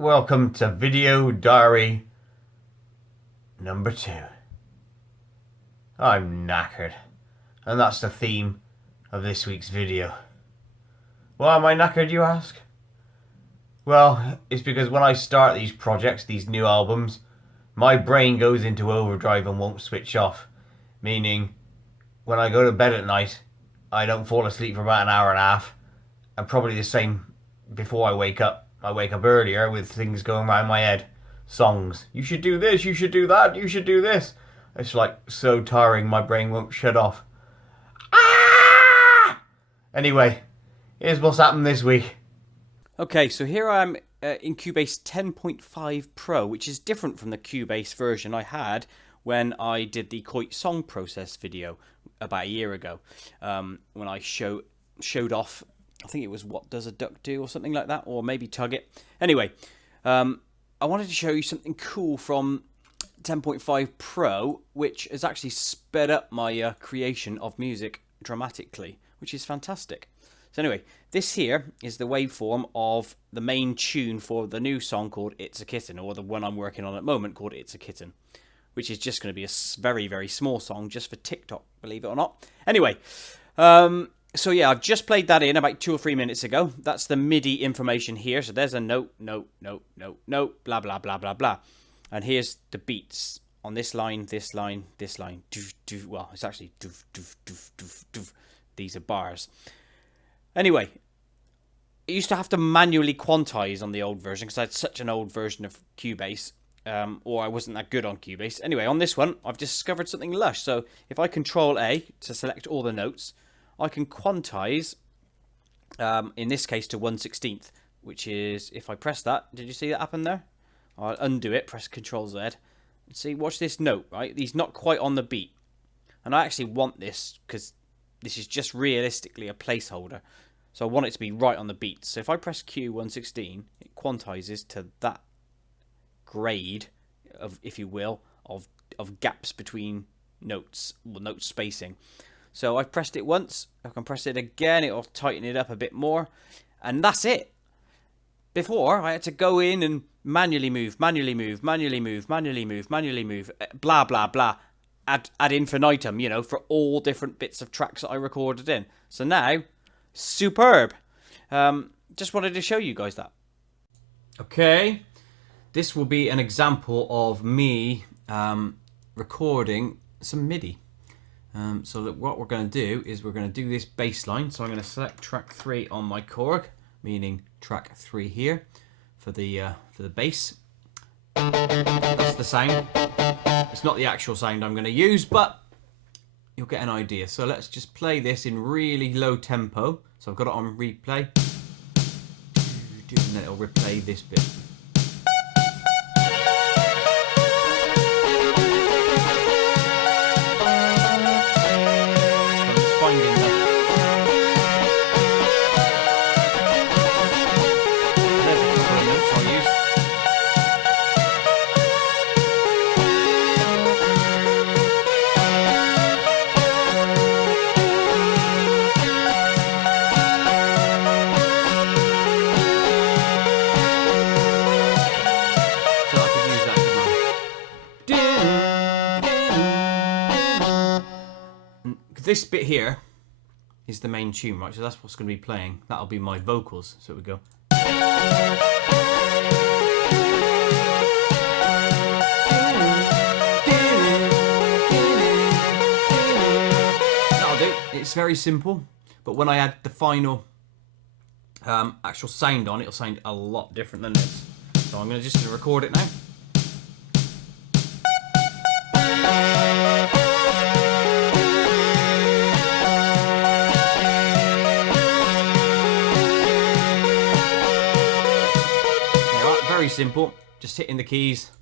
Welcome to video diary number 2. I'm knackered, and that's the theme of this week's video. Why am I knackered, you ask? Well, it's because when I start these projects, these new albums, my brain goes into overdrive and won't switch off. Meaning, when I go to bed at night, I don't fall asleep for about an hour and a half, and probably the same before I wake up. I wake up earlier with things going around my head. Songs. You should do this, you should do that, you should do this. It's like so tiring, my brain won't shut off. Ah! Anyway, here's what's happened this week. Okay, so here I am in Cubase 10.5 Pro, which is different from the Cubase version I had when I did the Koit song process video about a year ago. When I showed off, I think it was What Does a Duck Do or something like that, or maybe Tug It. Anyway, I wanted to show you something cool from 10.5 Pro, which has actually sped up my creation of music dramatically, which is fantastic. So anyway, this here is the waveform of the main tune for the new song called It's a Kitten, or the one I'm working on at the moment called It's a Kitten, which is just going to be a very, very small song just for TikTok, believe it or not. Anyway, so yeah, I've just played that in about 2 or 3 minutes ago. That's the MIDI information here. So there's a note, note, note, note, note, blah, blah, blah, blah, blah. And here's the beats on this line, this line, this line. Well, it's actually these are bars. Anyway, I used to have to manually quantize on the old version because I had such an old version of Cubase, or I wasn't that good on Cubase. Anyway, on this one, I've discovered something lush. So if I Control A to select all the notes, I can quantize, in this case, to 1/16th, which is, if I press that, did you see that happen there? I'll undo it, press Control Z. See, watch this note, right? He's not quite on the beat. And I actually want this because this is just realistically a placeholder. So I want it to be right on the beat. So if I press Q 1/16, it quantizes to that grade of, if you will, of gaps between notes, or note spacing. So I've pressed it once, I can press it again, it'll tighten it up a bit more, and that's it. Before, I had to go in and manually move, blah, blah, blah, ad infinitum, you know, for all different bits of tracks that I recorded in. So now, superb. Just wanted to show you guys that. Okay, this will be an example of me recording some MIDI. So that what we're going to do is we're going to do this bass line. So I'm going to select track 3 on my Korg, meaning track 3 here for the bass. That's the sound. It's not the actual sound I'm going to use, but you'll get an idea. So let's just play this in really low tempo. So I've got it on replay, and then it'll replay this bit. This bit here is the main tune, right? So that's what's going to be playing. That'll be my vocals. So we go. That'll do. It's very simple, but when I add the final actual sound on, it'll sound a lot different than this. So I'm going to just record it now. Very simple, just hitting the keys.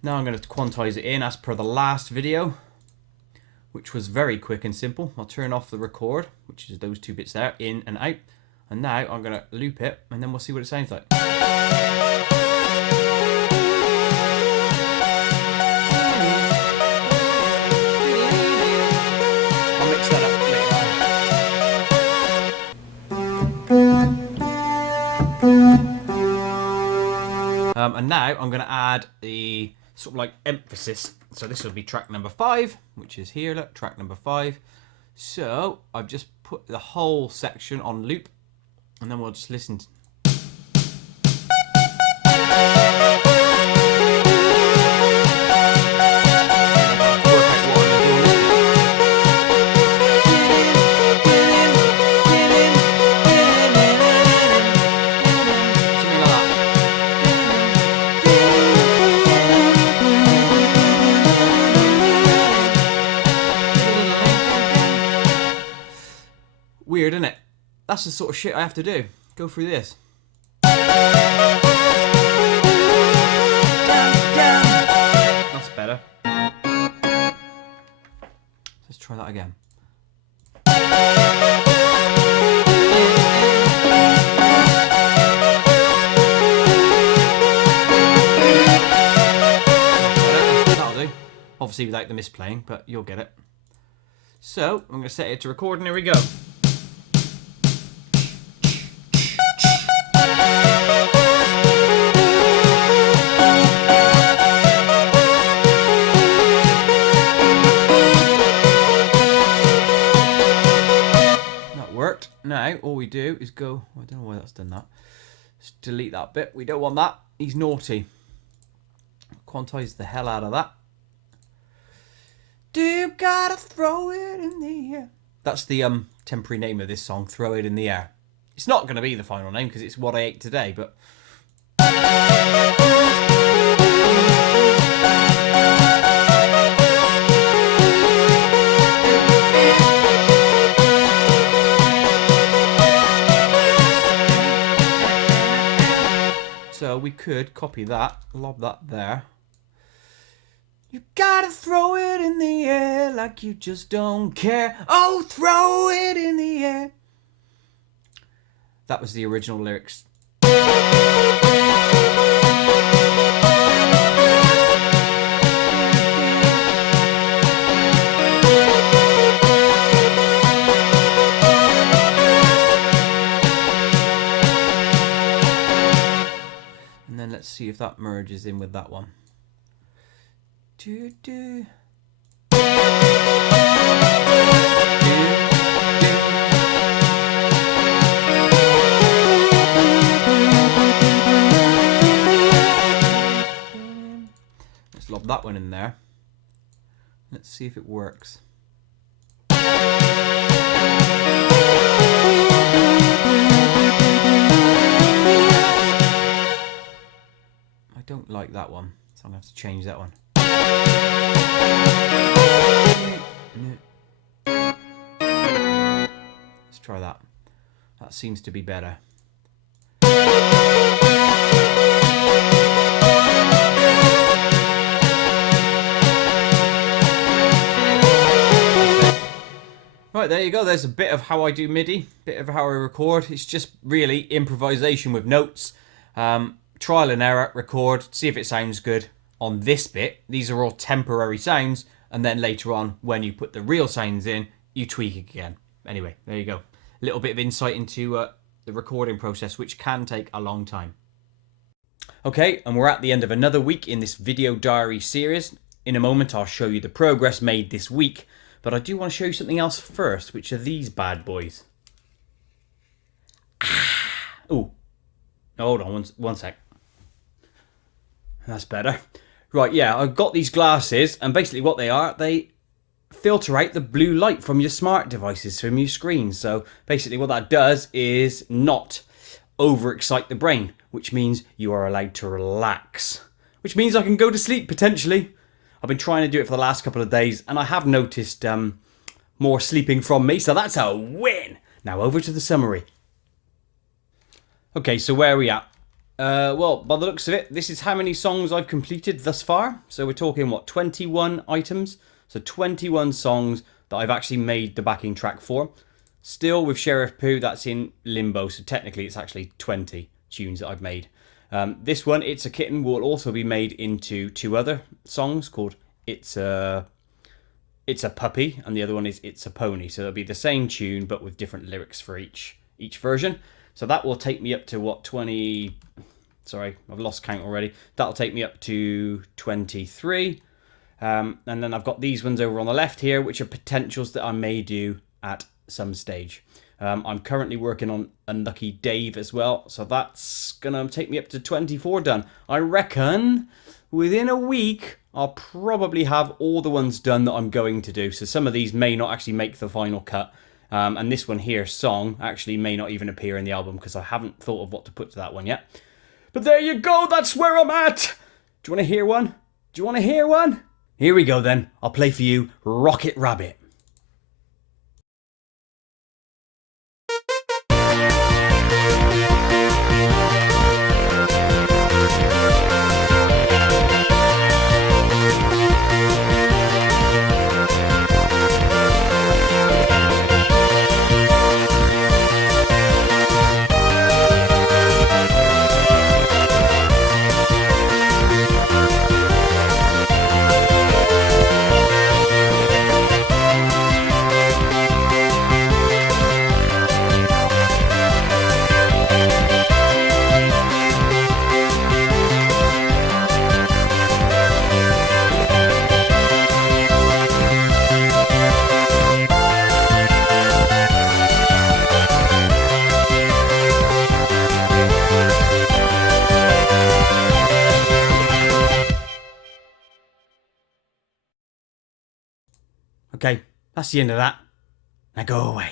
Now I'm going to quantize it in as per the last video, which was very quick and simple. I'll turn off the record, which is those 2 bits there, in and out. And now I'm going to loop it, and then we'll see what it sounds like. I'll mix that up later on. And now I'm going to add the sort of like emphasis. So this will be track number 5, which is here, look, track number 5. So I've just put the whole section on loop, and then we'll just listen to weird, isn't it? That's the sort of shit I have to do. Go through this. That's better. Let's try that again. That'll do. Obviously without the misplaying, but you'll get it. So I'm going to set it to record, and here we go. Now, all we do is go... I don't know why that's done that. Just delete that bit. We don't want that. He's naughty. Quantize the hell out of that. Do you gotta throw it in the air? That's the temporary name of this song, Throw It in the Air. It's not going to be the final name because it's what I ate today, but... So we could copy that, lob that there. You gotta throw it in the air like you just don't care. Oh, throw it in the air. That was the original lyrics. Let's see if that merges in with that one. Let's lob that one in there. Let's see if it works. I don't like that one, so I'm going to have to change that one. Let's try that. That seems to be better. Right, there you go. There's a bit of how I do MIDI, bit of how I record. It's just really improvisation with notes. Trial and error, record, see if it sounds good on this bit. These are all temporary sounds, and then later on, when you put the real sounds in, you tweak it again. Anyway, there you go. A little bit of insight into the recording process, which can take a long time. Okay, and we're at the end of another week in this video diary series. In a moment, I'll show you the progress made this week, but I do want to show you something else first, which are these bad boys. Ooh. Hold on, one sec. That's better. Right, yeah, I've got these glasses, and basically what they are, they filter out the blue light from your smart devices, from your screens. So basically what that does is not overexcite the brain, which means you are allowed to relax, which means I can go to sleep potentially. I've been trying to do it for the last couple of days, and I have noticed more sleeping from me, so that's a win. Now over to the summary. Okay, so where are we at? Well, by the looks of it, this is how many songs I've completed thus far. So we're talking, what, 21 items? So 21 songs that I've actually made the backing track for. Still with Sheriff Poo, that's in limbo. So technically it's actually 20 tunes that I've made. This one, It's a Kitten, will also be made into 2 other songs called It's a Puppy, and the other one is It's a Pony. So it'll be the same tune, but with different lyrics for each version. So that will take me up to, what, 20... Sorry, I've lost count already. That'll take me up to 23. And then I've got these ones over on the left here, which are potentials that I may do at some stage. I'm currently working on Unlucky Dave as well, so that's gonna take me up to 24 done. I reckon within a week I'll probably have all the ones done that I'm going to do. So some of these may not actually make the final cut. And this one here, Song, actually may not even appear in the album because I haven't thought of what to put to that one yet. But there you go, that's where I'm at! Do you want to hear one? Do you want to hear one? Here we go then, I'll play for you Rocket Rabbit. Okay, that's the end of that. Now go away.